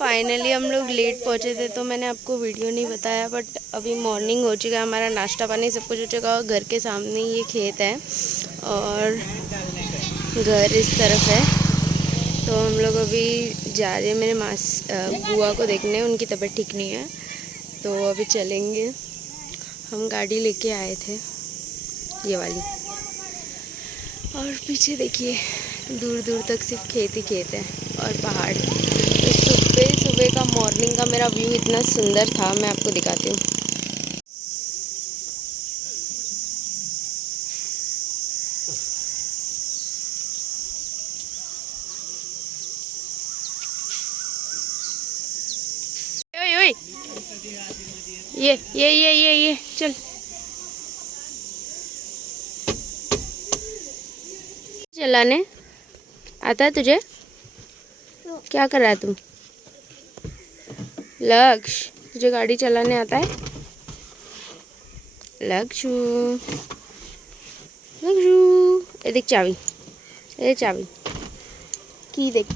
फाइनली हम लोग लेट पहुंचे थे तो मैंने आपको वीडियो नहीं बताया, बट अभी मॉर्निंग हो चुका है, हमारा नाश्ता पानी सब कुछ हो चुका है। घर के सामने ये खेत है और घर इस तरफ है। तो हम लोग अभी जा रहे हैं मेरे बुआ को देखने, उनकी तबीयत ठीक नहीं है तो अभी चलेंगे। हम गाड़ी लेके आए थे ये वाली, और पीछे देखिए दूर दूर तक सिर्फ खेत ही खेत है और पहाड़। तो सुबह सुबह का मॉर्निंग का मेरा व्यू इतना सुंदर था, मैं आपको दिखाती हूँ। ओए ओए, ये चल चलाने आता है तुझे? क्या कर रहा है तुम? लक्ष्य, तुझे गाड़ी चलाने आता है? लक्ष्य लक्ष्य, ये देख चाबी, ये चाबी की देख,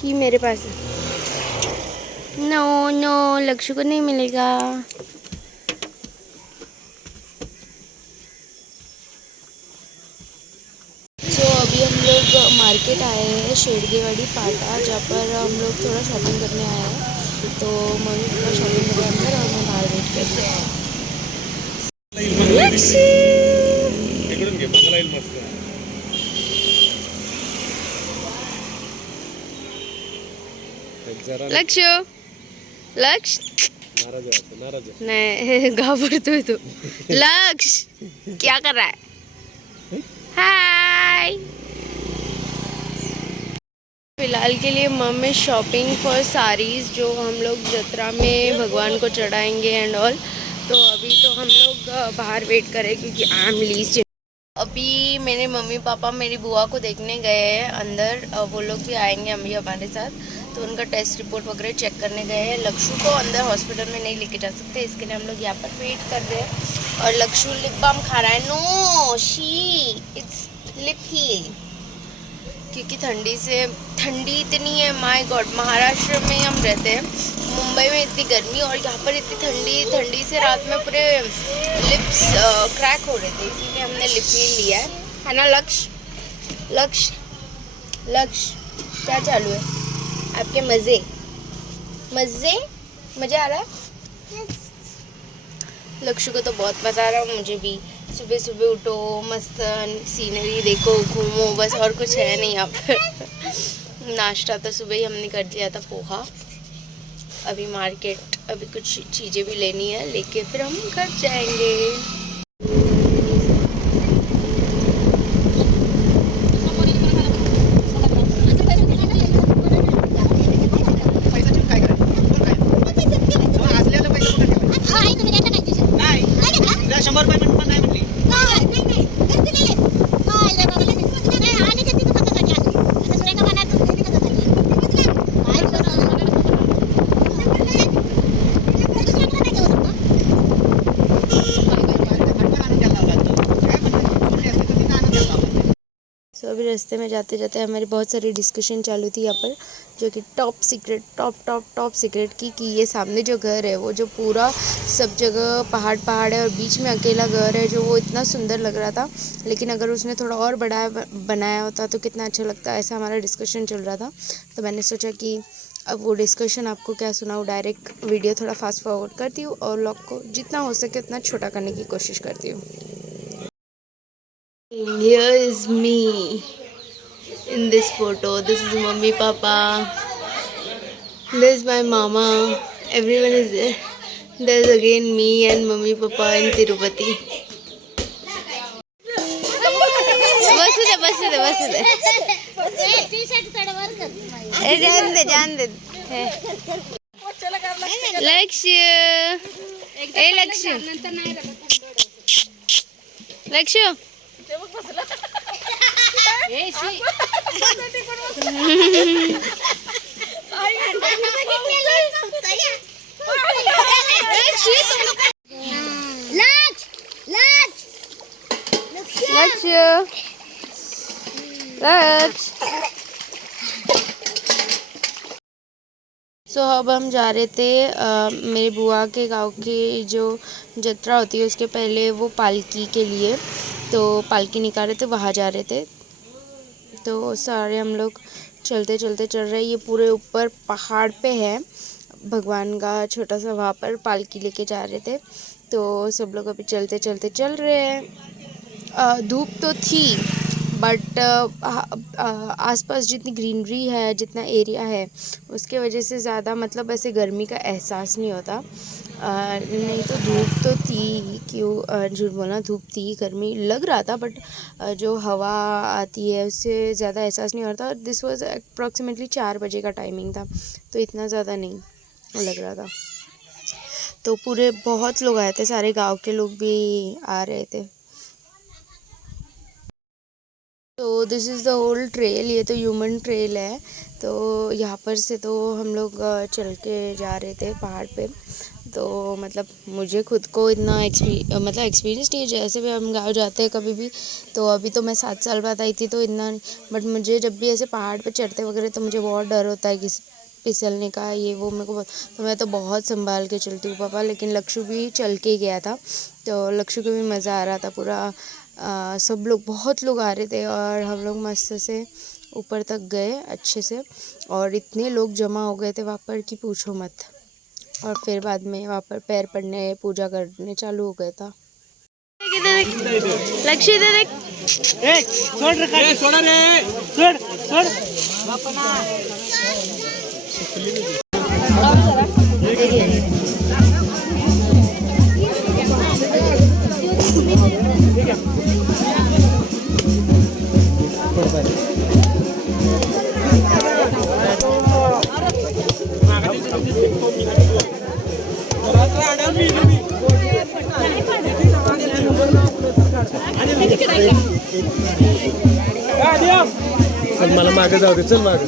की मेरे पास है। नो नो, लक्ष्य को नहीं मिलेगा। तो अभी हम लोग मार्केट आए हैं, शेरगेवाड़ी फाटा, जहाँ पर हम लोग थोड़ा शॉपिंग करने आए हैं। तो मम्मी पापा शॉपिंग कर रहे अंदर और मैं बाहर वेट कर रही हूँ। लक्ष्य लक्ष्य नहीं घाबरतोय तो। लक्ष्य क्या कर रहा है? हाय। फिलहाल के लिए मम्मी शॉपिंग फॉर साड़ीज़ जो हम लोग जत्रा में भगवान को चढ़ाएंगे एंड ऑल। तो अभी तो हम लोग बाहर वेट करें क्योंकि आई एम लीस्ट। अभी मेरे मम्मी पापा मेरी बुआ को देखने गए हैं अंदर, वो लोग भी आएंगे अभी हमारे साथ। तो उनका टेस्ट रिपोर्ट वगैरह चेक करने गए हैं। लक्ष्य को अंदर हॉस्पिटल में नहीं लेके जा सकते, इसके लिए हम लोग यहाँ पर वेट कर रहे हैं। और लक्ष्य लिप बाम खा रहा है। No she, it's lip heal, क्योंकि ठंडी इतनी है। माय गॉड, महाराष्ट्र में हम रहते हैं, मुंबई में इतनी गर्मी और यहाँ पर इतनी ठंडी से रात में पूरे लिप्स क्रैक हो रहे थे, इसीलिए हमने लिप हील लिया है ना। लक्ष्य लक्ष्य लक्ष्य, क्या चालू है आपके? मज़े आ रहा है? लक्ष्य को तो बहुत मज़ा आ रहा है, मुझे भी। सुबह सुबह उठो, मस्त सीनरी देखो, घूमो, बस और कुछ है नहीं यहाँ पर। नाश्ता तो सुबह ही हमने कर दिया था, पोहा। अभी मार्केट, अभी कुछ चीज़ें भी लेनी है, लेके फिर हम घर जाएंगे। तो अभी रास्ते में जाते जाते हमारी बहुत सारी डिस्कशन चालू थी यहाँ पर, जो कि टॉप सीक्रेट की कि ये सामने जो घर है वो जो पूरा सब जगह पहाड़ है और बीच में अकेला घर है, जो वो इतना सुंदर लग रहा था। लेकिन अगर उसने थोड़ा और बड़ा बनाया होता तो कितना अच्छा लगता, ऐसा हमारा डिस्कशन चल रहा था। तो मैंने सोचा कि अब वो डिस्कशन आपको क्या सुनाऊँ, डायरेक्ट वीडियो थोड़ा फास्ट फॉरवर्ड करती हूँ और व्लॉग को जितना हो सके उतना छोटा करने की कोशिश करती हूँ। Here is me in this photo. This is mummy, papa. This is my mama. Everyone is there. There's again me and mummy, papa in Tirupati. बस दे. जान दे. लक्ष्य. लक्ष्य सो अब हम जा रहे थे मेरे बुआ के गांव की जो जत्रा होती है उसके पहले वो पालकी के लिए, तो पालकी निकाल रहे थे, वहाँ जा रहे थे। तो सारे हम लोग चलते चलते चल रहे हैं। ये पूरे ऊपर पहाड़ पे है भगवान का छोटा सा, वहाँ पर पालकी लेके जा रहे थे। तो सब लोग अभी चलते चलते चल रहे हैं। धूप तो थी बट आसपास जितनी ग्रीनरी है, जितना एरिया है, उसके वजह से ज़्यादा मतलब ऐसे गर्मी का एहसास नहीं होता। नहीं तो धूप तो थी, क्यों झूठ बोलना, धूप थी, गर्मी लग रहा था, बट जो हवा आती है उससे ज़्यादा एहसास नहीं होता। दिस वाज अप्रॉक्सीमेटली 4 बजे का टाइमिंग था, तो इतना ज़्यादा नहीं लग रहा था। तो पूरे बहुत लोग आए थे, सारे गांव के लोग भी आ रहे थे। तो this is the whole trail, ये तो ह्यूमन ट्रेल है। तो यहाँ पर से तो हम लोग चल के जा रहे थे पहाड़ पे। तो मतलब मुझे खुद को इतना मतलब एक्सपीरियंस नहीं है, जैसे भी हम गाँव जाते हैं कभी भी, तो अभी तो मैं 7 साल बाद आई थी तो इतना, बट मुझे जब भी ऐसे पहाड़ पे चढ़ते वगैरह तो मुझे बहुत डर होता है कि फिसलने का, ये वो मेरे को तो मैं तो बहुत संभाल के चलती हूँ पापा। लेकिन लक्षु भी चल के गया था, तो लक्षु को भी मज़ा आ रहा था पूरा। सब लोग, बहुत लोग आ रहे थे और हम लोग मस्त से ऊपर तक गए अच्छे से, और इतने लोग जमा हो गए थे वहाँ पर कि पूछो मत। और फिर बाद में वहाँ पर पैर पड़ने, पूजा करने चालू हो गया था। लक्ष्य इधर देख, छोड़ रे, छोड़ रे, छोड़ छोड़। चल मला मागे जाऊ दे, चल मागे.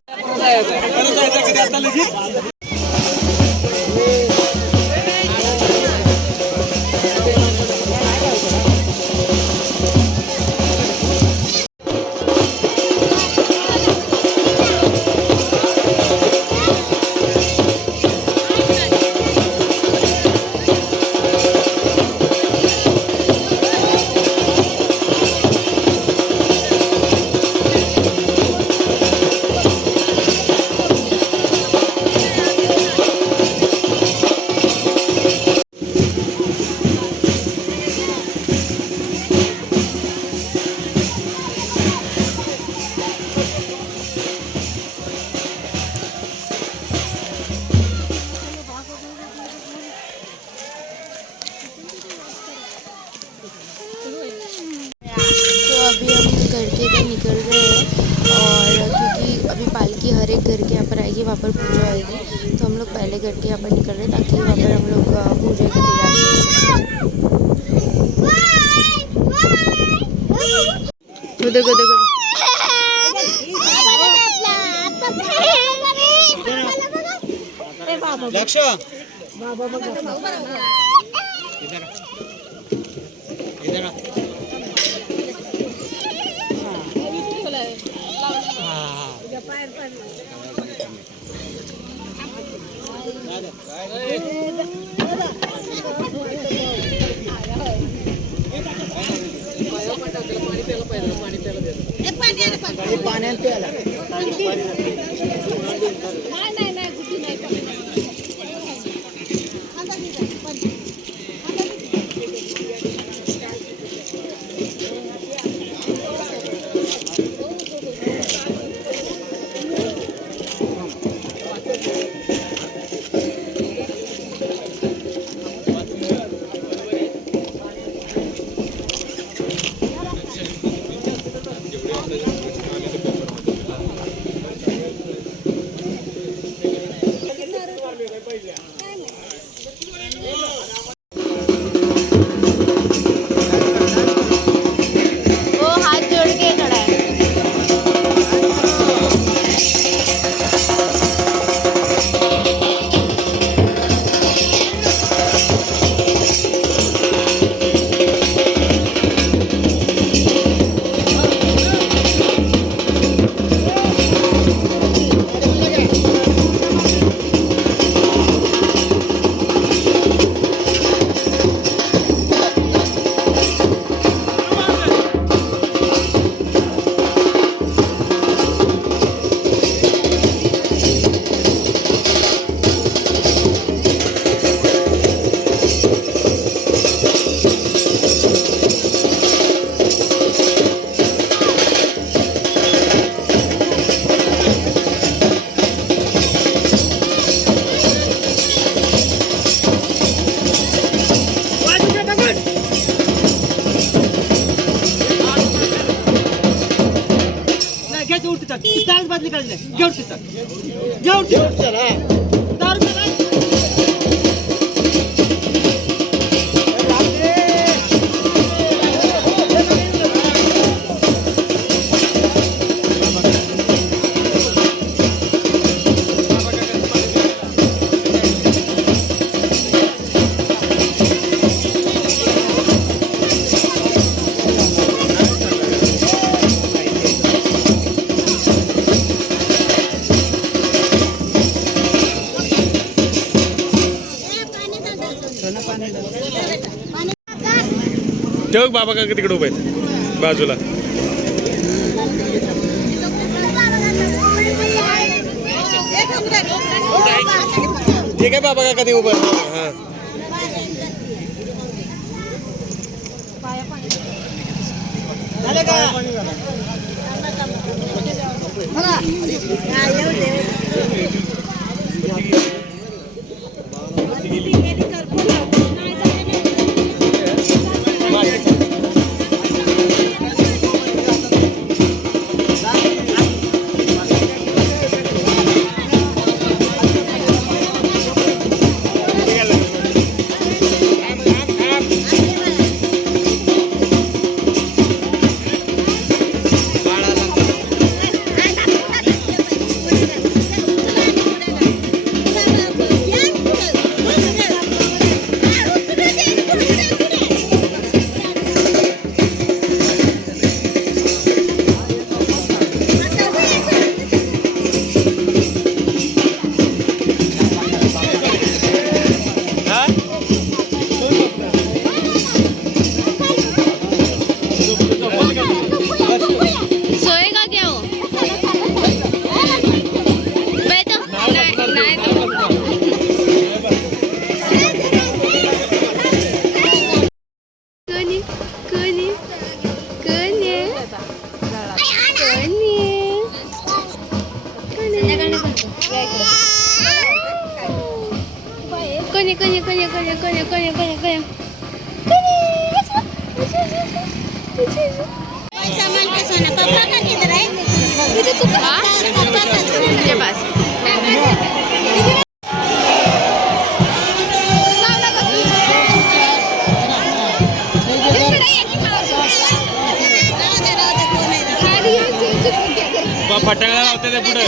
अभी हम घर के इधर निकल रहे हैं, और क्योंकि अभी पालकी हर एक घर के यहाँ पर आएगी, वहाँ पर पूजा होएगी, तो हम लोग पहले घर के यहाँ पर निकल रहे हैं ताकि वहाँ पर हम लोग पूजा की तैयारी कर सकें। देखो देखो लक्ष्य इधर ठेव बाबा का तिकडे उभे आहेत बाजूला. ते काय बाबा का कधी उभं हा. सोएगा क्या हो? बैठो. नाही कोणी कोणी कोणी कोणी कोणी कोणी कोणी कोणी कोणी कोणी कोणी सामान का सोना पापा का किधर है इधर तो पापा का मेरे पास. फटाकडा लावते ते पुढे.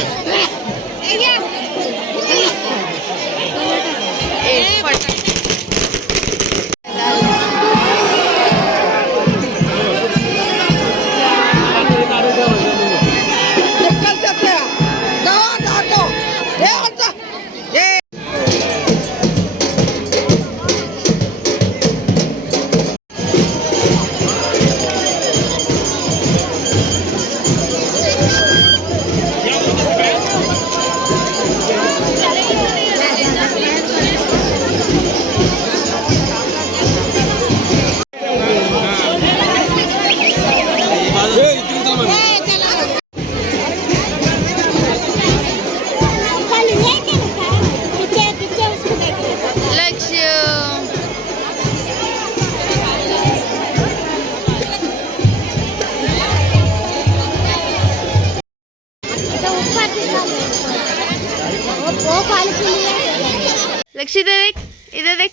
लक्ष्य इधर देख, इधर देख.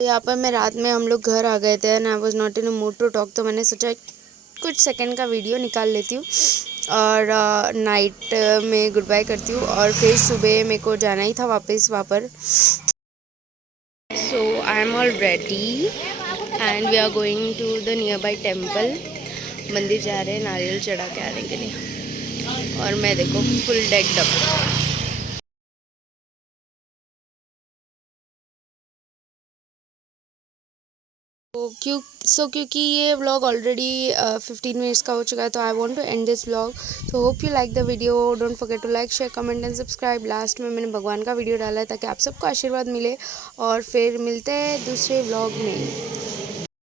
यहाँ पर मैं रात में हम लोग घर आ गए थे and I was not in a mood to talk, तो मैंने सोचा कुछ सेकंड का वीडियो निकाल लेती हूँ और नाइट में गुड बाय करती हूँ और फिर सुबह मेरे को जाना ही था वापस वहाँ पर. So I am all ready and we are going to the nearby temple. मंदिर जा रहे हैं नारियल चढ़ा के आने के लिए और मैं देखो फुल डेक्ड अप. क्योंकि ये व्लॉग ऑलरेडी 15 मिनट्स का हो चुका है तो I want to end this vlog. So hope you like the video. Don't forget to like share comment and subscribe. Last में मैंने भगवान का वीडियो डाला है ताकि आप सबको आशीर्वाद मिले और फिर मिलते हैं दूसरे व्लॉग में.